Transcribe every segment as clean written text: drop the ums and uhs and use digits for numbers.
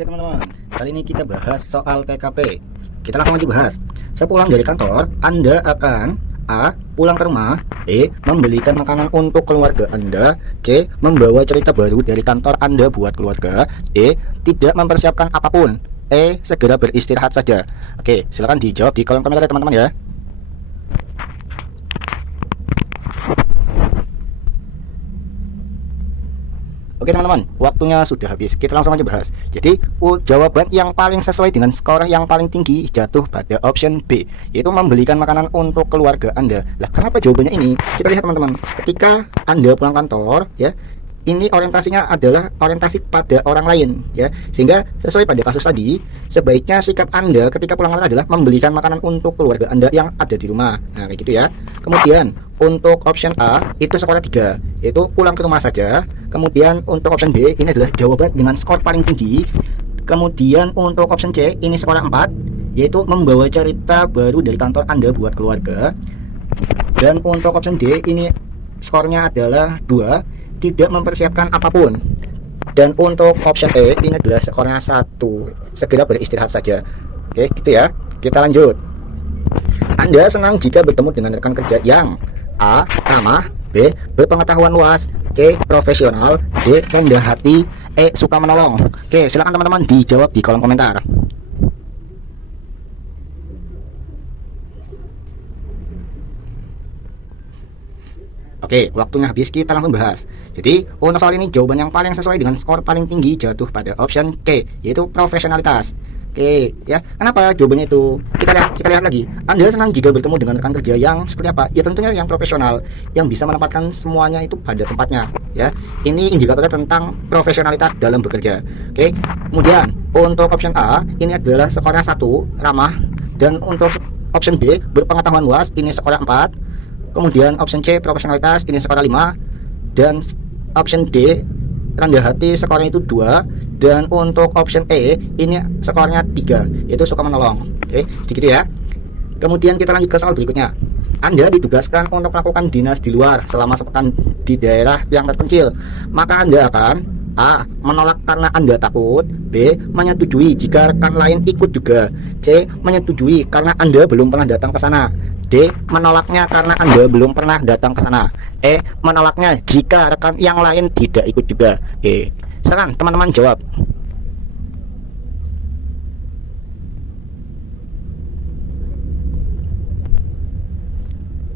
Oke teman-teman, kali ini kita bahas soal TKP. Kita langsung aja bahas. Sepulang dari kantor, Anda akan A. Pulang ke rumah, B. Membelikan makanan untuk keluarga Anda, C. Membawa cerita baru dari kantor Anda buat keluarga, D. Tidak mempersiapkan apapun, E. Segera beristirahat saja. Oke, silakan dijawab di kolom komentar ya teman-teman ya. Oke teman-teman, waktunya sudah habis. Kita langsung aja bahas. Jadi jawaban yang paling sesuai dengan skor yang paling tinggi jatuh pada option B, yaitu membelikan makanan untuk keluarga Anda. Lah, kenapa jawabannya ini? Kita lihat teman-teman. Ketika Anda pulang kantor, ya, ini orientasinya adalah orientasi pada orang lain, ya. Sehingga sesuai pada kasus tadi, sebaiknya sikap Anda ketika pulang kantor adalah membelikan makanan untuk keluarga Anda yang ada di rumah. Nah, kayak gitu ya. Kemudian untuk option A itu skornya 3, yaitu pulang ke rumah saja. Kemudian untuk option B ini adalah jawaban dengan skor paling tinggi. Kemudian untuk option C ini skornya 4, yaitu membawa cerita baru dari kantor Anda buat keluarga. Dan untuk option D ini skornya adalah 2, tidak mempersiapkan apapun. Dan untuk option E ini adalah skornya 1, segera beristirahat saja. Oke, gitu ya. Kita lanjut. Anda senang jika bertemu dengan rekan kerja yang A. Ramah, B. Berpengetahuan luas, C. Profesional, D. Rendah hati, E. Suka menolong. Oke, silakan teman-teman dijawab di kolom komentar. Oke, waktunya habis, kita langsung bahas. Jadi, untuk soal ini jawaban yang paling sesuai dengan skor paling tinggi jatuh pada option C, yaitu profesionalitas. Oke, ya. Kenapa jawabannya itu? Kita lihat lagi. Anda senang jika bertemu dengan rekan kerja yang seperti apa? Ya tentunya yang profesional, yang bisa menempatkan semuanya itu pada tempatnya, ya. Ini indikatornya tentang profesionalitas dalam bekerja. Oke. Kemudian, untuk option A, ini adalah skornya 1, ramah, dan untuk option B, berpengetahuan luas, ini skornya 4. Kemudian option C, profesionalitas, ini skornya 5, dan option D, rendah hati, skornya itu 2, dan untuk option E ini skornya 3, yaitu suka menolong. Oke, sedikit ya. Kemudian kita lanjut ke soal berikutnya. Anda ditugaskan untuk melakukan dinas di luar selama sepekan di daerah yang terpencil, maka Anda akan A. Menolak karena Anda takut, B. Menyetujui jika rekan lain ikut juga, C. Menyetujui karena Anda belum pernah datang ke sana, D. Menolaknya karena Anda belum pernah datang ke sana, E. Menolaknya jika rekan yang lain tidak ikut juga. Oke, silakan teman-teman jawab.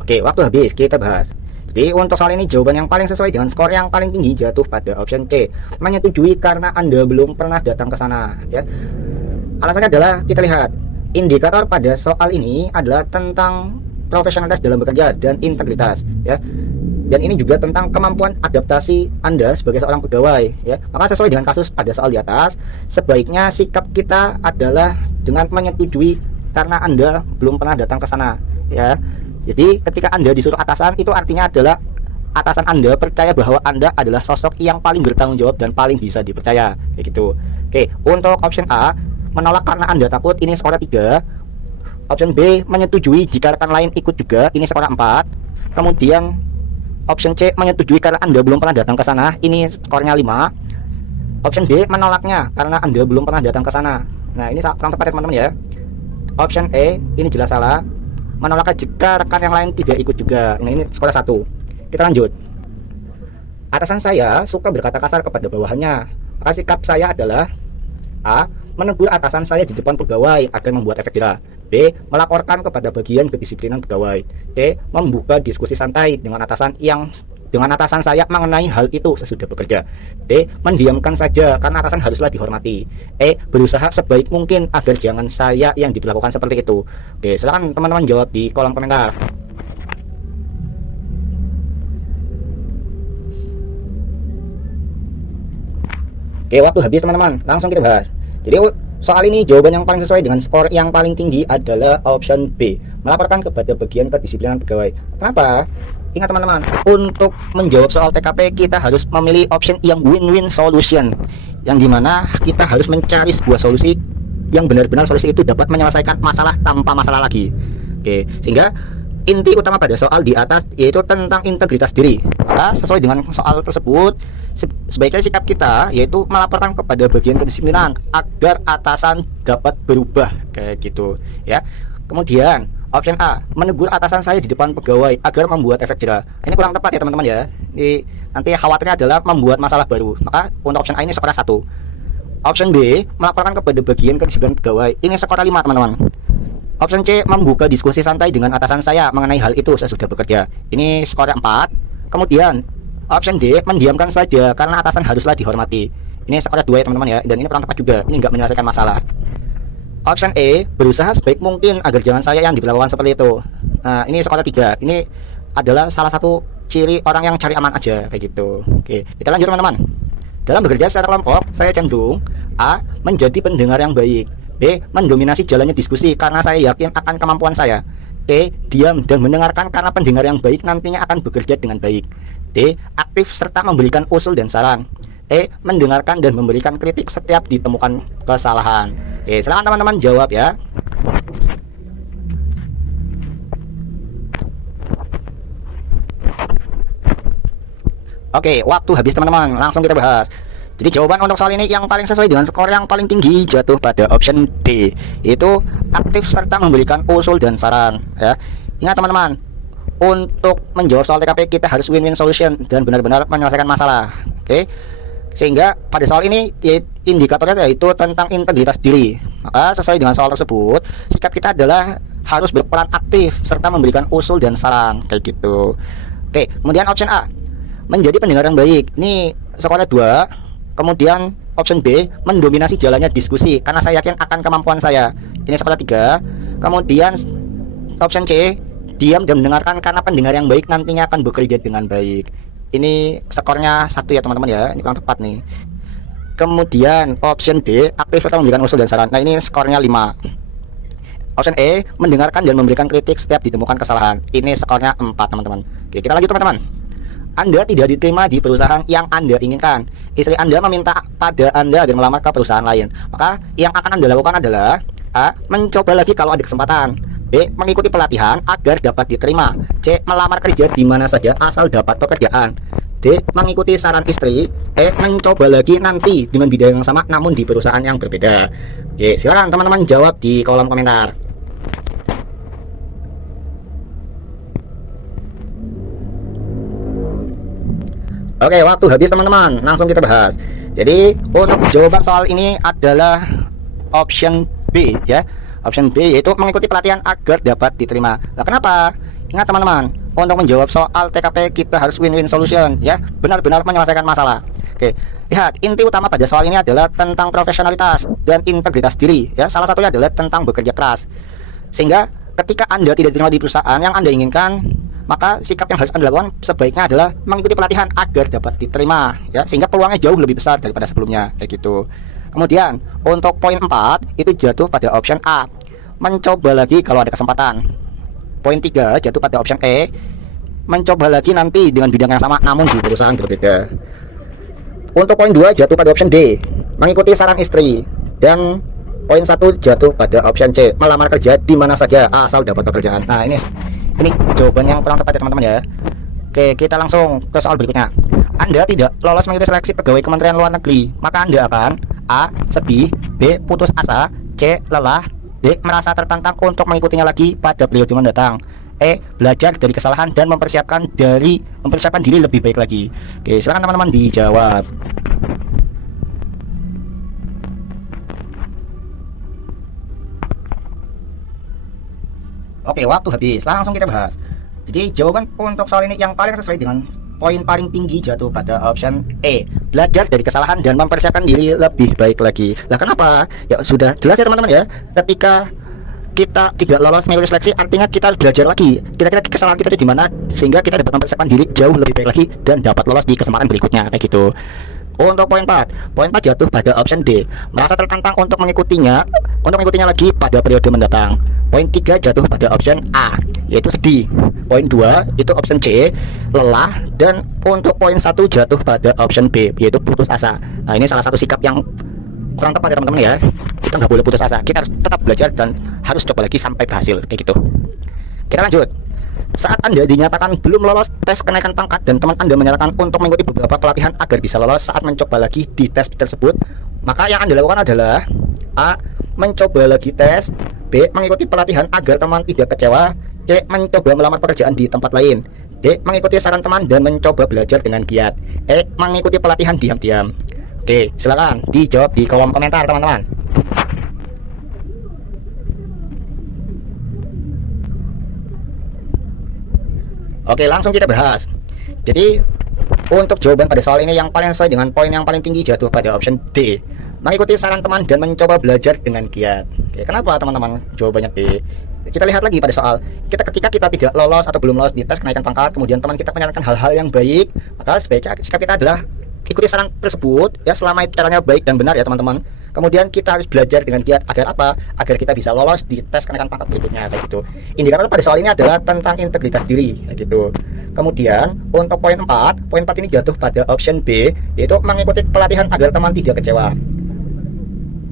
Oke, waktu habis, kita bahas. Jadi untuk soal ini jawaban yang paling sesuai dengan skor yang paling tinggi jatuh pada option C, menyetujui karena Anda belum pernah datang ke sana, ya. Alasannya adalah kita lihat indikator pada soal ini adalah tentang profesionalitas dalam bekerja dan integritas, ya. Dan ini juga tentang kemampuan adaptasi Anda sebagai seorang pegawai, ya. Maka sesuai dengan kasus pada soal di atas, sebaiknya sikap kita adalah dengan menyetujui karena Anda belum pernah datang ke sana, ya. Jadi ketika Anda disuruh atasan, itu artinya adalah atasan Anda percaya bahwa Anda adalah sosok yang paling bertanggung jawab dan paling bisa dipercaya, kayak gitu. Oke, untuk option A, menolak karena Anda takut, ini skornya 3. Option B, menyetujui jika rekan lain ikut juga, ini skornya 4. Kemudian option C, menyetujui karena Anda belum pernah datang ke sana, ini skornya 5. Option D, menolaknya karena Anda belum pernah datang ke sana. Nah, ini kurang tepat ya teman-teman ya. Option E, ini jelas salah. Menolaknya jika rekan yang lain tidak ikut juga. Nah, ini skornya 1. Kita lanjut. Atasan saya suka berkata kasar kepada bawahannya. Maka sikap saya adalah A. Menegur atasan saya di depan pegawai agar membuat efek jerah. B. Melaporkan kepada bagian kedisiplinan pegawai. C. Membuka diskusi santai dengan atasan saya mengenai hal itu sesudah bekerja. D. Mendiamkan saja karena atasan haruslah dihormati. E. Berusaha sebaik mungkin agar jangan saya yang diperlakukan seperti itu. Oke, silakan teman-teman jawab di kolom komentar. Oke, waktu habis teman-teman, langsung kita bahas. Jadi soal ini jawaban yang paling sesuai dengan skor yang paling tinggi adalah option B, melaporkan kepada bagian kedisiplinan pegawai. Kenapa? Ingat teman-teman, untuk menjawab soal TKP kita harus memilih option yang win-win solution, yang dimana kita harus mencari sebuah solusi yang benar-benar solusi itu dapat menyelesaikan masalah tanpa masalah lagi. Oke, sehingga inti utama pada soal di atas yaitu tentang integritas diri. Maka sesuai dengan soal tersebut, sebaiknya sikap kita yaitu melaporkan kepada bagian kedisiplinan agar atasan dapat berubah kayak gitu ya. Kemudian option A, menegur atasan saya di depan pegawai agar membuat efek jera. Ini kurang tepat ya teman-teman ya. Nanti khawatirnya adalah membuat masalah baru. Maka untuk option A ini skor 1. Option B, melaporkan kepada bagian kedisiplinan pegawai. Ini skor 5 teman-teman. Option C, membuka diskusi santai dengan atasan saya mengenai hal itu sesudah bekerja. Ini skor 4. Kemudian option D, mendiamkan saja karena atasan haruslah dihormati. Ini skor 2 ya teman-teman ya. Dan ini kurang tepat juga. Ini nggak menyelesaikan masalah. Option E, berusaha sebaik mungkin agar jangan saya yang diperlakukan seperti itu. Nah, ini skor 3. Ini adalah salah satu ciri orang yang cari aman aja kayak gitu. Oke, kita lanjut teman-teman. Dalam bekerja secara kelompok, saya cenderung A, menjadi pendengar yang baik. B, mendominasi jalannya diskusi karena saya yakin akan kemampuan saya. C, diam dan mendengarkan karena pendengar yang baik nantinya akan bekerja dengan baik. D, aktif serta memberikan usul dan saran. E, mendengarkan dan memberikan kritik setiap ditemukan kesalahan. Oke, silakan teman-teman jawab ya. Oke, waktu habis teman-teman, langsung kita bahas. Jadi jawaban untuk soal ini yang paling sesuai dengan skor yang paling tinggi jatuh pada option D, yaitu aktif serta memberikan usul dan saran ya. Ingat teman-teman, untuk menjawab soal TKP kita harus win-win solution dan benar-benar menyelesaikan masalah. Oke. Sehingga pada soal ini indikatornya yaitu tentang integritas diri. Maka sesuai dengan soal tersebut, sikap kita adalah harus berperan aktif serta memberikan usul dan saran kayak gitu. Oke, kemudian option A, menjadi pendengar yang baik. Ini skornya 2. Kemudian option B, mendominasi jalannya diskusi karena saya yakin akan kemampuan saya. Ini skornya 3. Kemudian option C, diam dan mendengarkan karena pendengar yang baik nantinya akan bekerja dengan baik. Ini skornya 1 ya teman-teman ya. Ini kurang tepat nih. Kemudian option D, aktif serta memberikan usul dan saran. Nah, ini skornya 5. Option E, mendengarkan dan memberikan kritik setiap ditemukan kesalahan. Ini skornya 4 teman-teman. Oke, kita lanjut teman-teman. Anda tidak diterima di perusahaan yang Anda inginkan. Istri Anda meminta pada Anda agar melamar ke perusahaan lain. Maka yang akan Anda lakukan adalah A, mencoba lagi kalau ada kesempatan. B, mengikuti pelatihan agar dapat diterima. C, melamar kerja di mana saja asal dapat pekerjaan. D, mengikuti saran istri. E, mencoba lagi nanti dengan bidang yang sama namun di perusahaan yang berbeda. Oke, silakan teman-teman jawab di kolom komentar. Oke, waktu habis teman-teman, langsung kita bahas. Jadi untuk jawaban soal ini adalah option B ya. Option B yaitu mengikuti pelatihan agar dapat diterima. Nah, kenapa? Ingat teman-teman, untuk menjawab soal TKP kita harus win-win solution ya, benar-benar menyelesaikan masalah. Oke, lihat, inti utama pada soal ini adalah tentang profesionalitas dan integritas diri ya. Salah satunya adalah tentang bekerja keras. Sehingga ketika Anda tidak diterima di perusahaan yang Anda inginkan, maka sikap yang harus Anda lakukan sebaiknya adalah mengikuti pelatihan agar dapat diterima ya, sehingga peluangnya jauh lebih besar daripada sebelumnya kayak gitu. Kemudian untuk poin 4 itu jatuh pada option A, mencoba lagi kalau ada kesempatan. Poin 3 jatuh pada option E, mencoba lagi nanti dengan bidang yang sama namun di perusahaan berbeda. Untuk poin 2 jatuh pada option D, mengikuti saran istri. Dan poin 1 jatuh pada option C, melamar kerja di mana saja asal dapat pekerjaan. Nah, ini jawaban yang kurang tepat ya teman-teman ya. Oke, kita langsung ke soal berikutnya. Anda tidak lolos mengikuti seleksi pegawai Kementerian Luar Negeri, maka Anda akan A, sedih. B, putus asa. C, lelah. D, merasa tertantang untuk mengikutinya lagi pada periode mendatang. E, belajar dari kesalahan dan mempersiapkan diri lebih baik lagi. Oke, silakan teman-teman dijawab. Oke, waktu habis, langsung kita bahas. Jadi jawaban untuk soal ini yang paling sesuai dengan poin paling tinggi jatuh pada option E, belajar dari kesalahan dan mempersiapkan diri lebih baik lagi. Nah, kenapa? Ya sudah jelas ya teman-teman ya. Ketika kita tidak lolos mengikuti seleksi, artinya kita harus belajar lagi. Kira-kira kesalahan kita itu di mana sehingga kita dapat mempersiapkan diri jauh lebih baik lagi dan dapat lolos di kesempatan berikutnya kayak gitu. Untuk poin 4 jatuh pada option D, merasa tertantang untuk mengikutinya lagi pada periode mendatang. Poin 3 jatuh pada option A, yaitu sedih. Poin 2 itu option C, lelah. Dan untuk poin 1 jatuh pada option B, yaitu putus asa. Nah, ini salah satu sikap yang kurang tepat ya teman-teman ya. Kita nggak boleh putus asa, kita harus tetap belajar dan harus coba lagi sampai berhasil kayak gitu. Kita lanjut. Saat Anda dinyatakan belum lolos tes kenaikan pangkat dan teman Anda menyatakan untuk mengikuti beberapa pelatihan agar bisa lolos saat mencoba lagi di tes tersebut, maka yang Anda lakukan adalah A. Mencoba lagi tes, B. Mengikuti pelatihan agar teman tidak kecewa, C. Mencoba melamar pekerjaan di tempat lain, D. Mengikuti saran teman dan mencoba belajar dengan giat, E. Mengikuti pelatihan diam-diam. Oke, silakan dijawab di kolom komentar teman-teman. Oke, langsung kita bahas. Jadi untuk jawaban pada soal ini yang paling sesuai dengan poin yang paling tinggi jatuh pada option D. Mengikuti saran teman dan mencoba belajar dengan giat. Oke, kenapa teman-teman jawabannya B? Kita lihat lagi pada soal ketika kita tidak lolos atau belum lolos di tes kenaikan pangkat, kemudian teman kita menyarankan hal-hal yang baik, maka sebaiknya sikap kita adalah ikuti saran tersebut ya, selama itu caranya baik dan benar ya teman-teman. Kemudian kita harus belajar dengan giat agar apa? Agar kita bisa lolos di tes kenaikan pangkat berikutnya kayak gitu. Indikator pada soal ini adalah tentang integritas diri kayak gitu. Kemudian untuk poin 4 ini jatuh pada option B, yaitu mengikuti pelatihan agar teman tidak kecewa.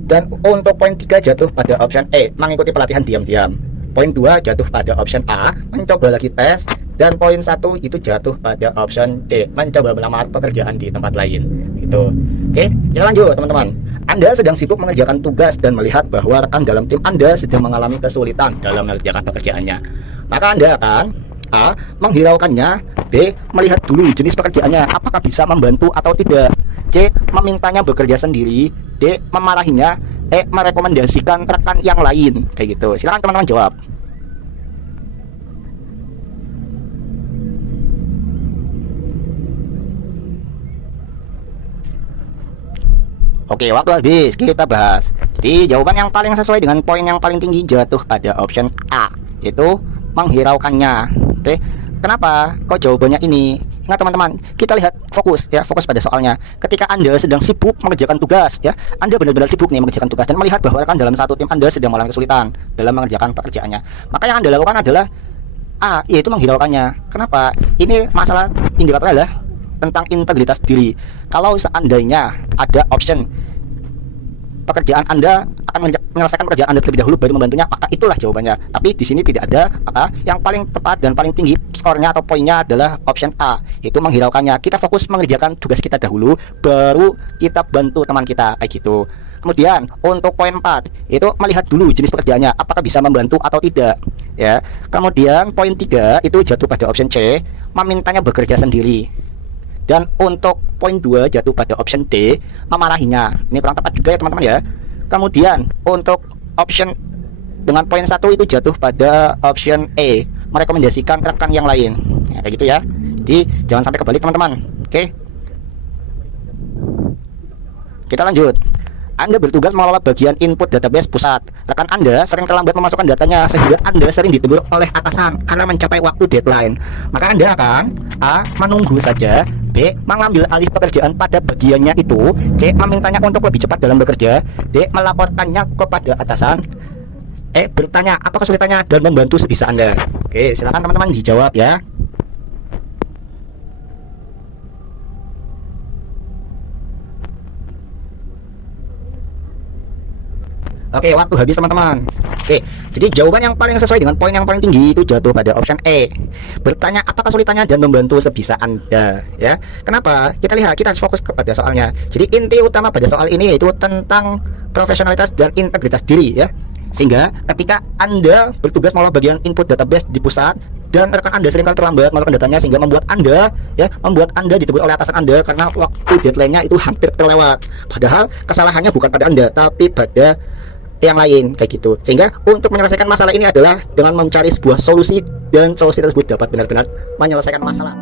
Dan untuk poin 3 jatuh pada option E, mengikuti pelatihan diam-diam. Poin 2 jatuh pada option A, mencoba lagi tes. Dan poin 1 itu jatuh pada option D, mencoba melamar pekerjaan di tempat lain gitu. Oke, kita lanjut teman-teman. Anda sedang sibuk mengerjakan tugas dan melihat bahwa rekan dalam tim Anda sedang mengalami kesulitan dalam mengerjakan pekerjaannya. Maka Anda akan A. Menghiraukannya, B. Melihat dulu jenis pekerjaannya, apakah bisa membantu atau tidak, C. Memintanya bekerja sendiri, D. Memarahinya, E. Merekomendasikan rekan yang lain kayak gitu. Silakan teman-teman jawab. Oke, waktu habis, kita bahas. Jadi jawaban yang paling sesuai dengan poin yang paling tinggi jatuh pada option A, yaitu menghiraukannya. Oke, kenapa kok jawabannya ini? Ingat teman-teman, kita lihat fokus ya, fokus pada soalnya. Ketika Anda sedang sibuk mengerjakan tugas ya, Anda benar-benar sibuk nih mengerjakan tugas dan melihat bahwa rekan dalam satu tim Anda sedang mengalami kesulitan dalam mengerjakan pekerjaannya, maka yang Anda lakukan adalah A, yaitu menghiraukannya. Kenapa? Ini masalah indikator adalah tentang integritas diri. Kalau seandainya ada option pekerjaan Anda akan menyelesaikan pekerjaan Anda terlebih dahulu baru membantunya, maka itulah jawabannya. Tapi di sini tidak ada, maka yang paling tepat dan paling tinggi skornya atau poinnya adalah option A, yaitu menghiraukannya. Kita fokus mengerjakan tugas kita dahulu, baru kita bantu teman kita kayak gitu. Kemudian untuk poin 4 itu melihat dulu jenis pekerjaannya, apakah bisa membantu atau tidak ya. Kemudian poin 3 itu jatuh pada option C, memintanya bekerja sendiri. Dan untuk poin 2 jatuh pada option D, memarahinya. Ini kurang tepat juga ya teman-teman ya. Kemudian untuk option dengan poin 1 itu jatuh pada option E, merekomendasikan rekan yang lain ya, kayak gitu ya. Jadi jangan sampai kebalik teman-teman. Oke, kita lanjut. Anda bertugas mengelola bagian input database pusat. Rekan Anda sering terlambat memasukkan datanya sehingga Anda sering ditegur oleh atasan karena mencapai waktu deadline. Maka Anda akan A. Menunggu saja, B. Mengambil alih pekerjaan pada bagiannya itu, C. Memintanya untuk lebih cepat dalam bekerja, D. Melaporkannya kepada atasan, E. Bertanya apa kesulitannya dan membantu sebisa Anda. Oke, silakan teman-teman dijawab ya. Oke, waktu habis teman-teman. Oke, jadi jawaban yang paling sesuai dengan poin yang paling tinggi itu jatuh pada option E. Bertanya apa kesulitannya dan membantu sebisa Anda ya. Kenapa? Kita lihat, kita harus fokus kepada soalnya. Jadi inti utama pada soal ini yaitu tentang profesionalitas dan integritas diri ya. Sehingga ketika Anda bertugas mengolah bagian input database di pusat dan rekan Anda seringkali terlambat melakukan datanya sehingga membuat Anda ditegur oleh atasan Anda karena waktu deadline-nya itu hampir terlewat. Padahal kesalahannya bukan pada Anda tapi pada yang lain kayak gitu. Sehingga untuk menyelesaikan masalah ini adalah dengan mencari sebuah solusi dan solusi tersebut dapat benar-benar menyelesaikan masalah.